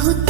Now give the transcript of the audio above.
ಬೆರೆಸಿಕೊಳ್ಳುತ್ತದೆ ಪ್ರೀತಿ ಬಹುತ